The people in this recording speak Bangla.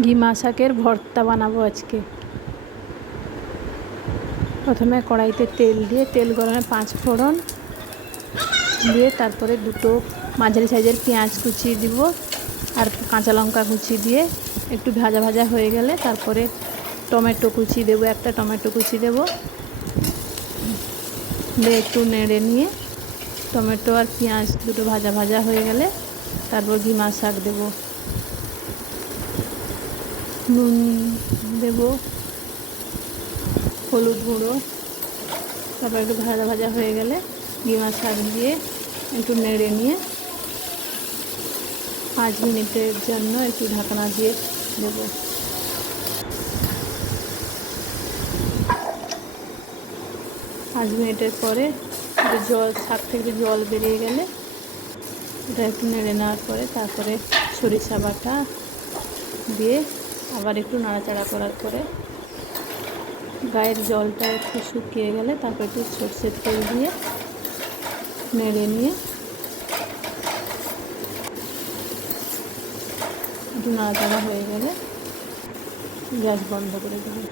ঘিমা শাকের ভর্তা বানাবো আজকে। প্রথমে কড়াইতে তেল দিয়ে তেল গরমে 5 ফোড়ন দিয়ে তারপরে দুটো মাঝারি সাইজের পেঁয়াজ কুচিয়ে দিব আর কাঁচা লঙ্কা কুচি দিয়ে একটু ভাজা ভাজা হয়ে গেলে তারপরে টমেটো কুচি দেবো, একটা টমেটো কুচি দেবো, দিয়ে একটু নেড়ে নিয়ে টমেটো আর পেঁয়াজ দুটো ভাজা ভাজা হয়ে গেলে তারপর ঘিমা শাক দেবো, নুন দেবো, হলুদ গুঁড়ো, তারপর একটু ভাজা ভাজা হয়ে গেলে ঘিমা শাক দিয়ে একটু নেড়ে নিয়ে 5 মিনিটের জন্য একটু ঢাকনা দিয়ে দেবো। 5 মিনিটের পরে জল শাক থেকে জল বেরিয়ে গেলে এটা একটু নেড়ে নেওয়ার পরে তারপরে সরিষা বাটা দিয়ে আবার একটু নাড়াচাড়া করার পরে গায়ের জলটা একটু শুকিয়ে গেলে তারপর একটু সরষের তেল দিয়ে নেড়ে নিয়ে একটু নাড়াচাড়া হয়ে গেলে গ্যাস বন্ধ করে দেবো।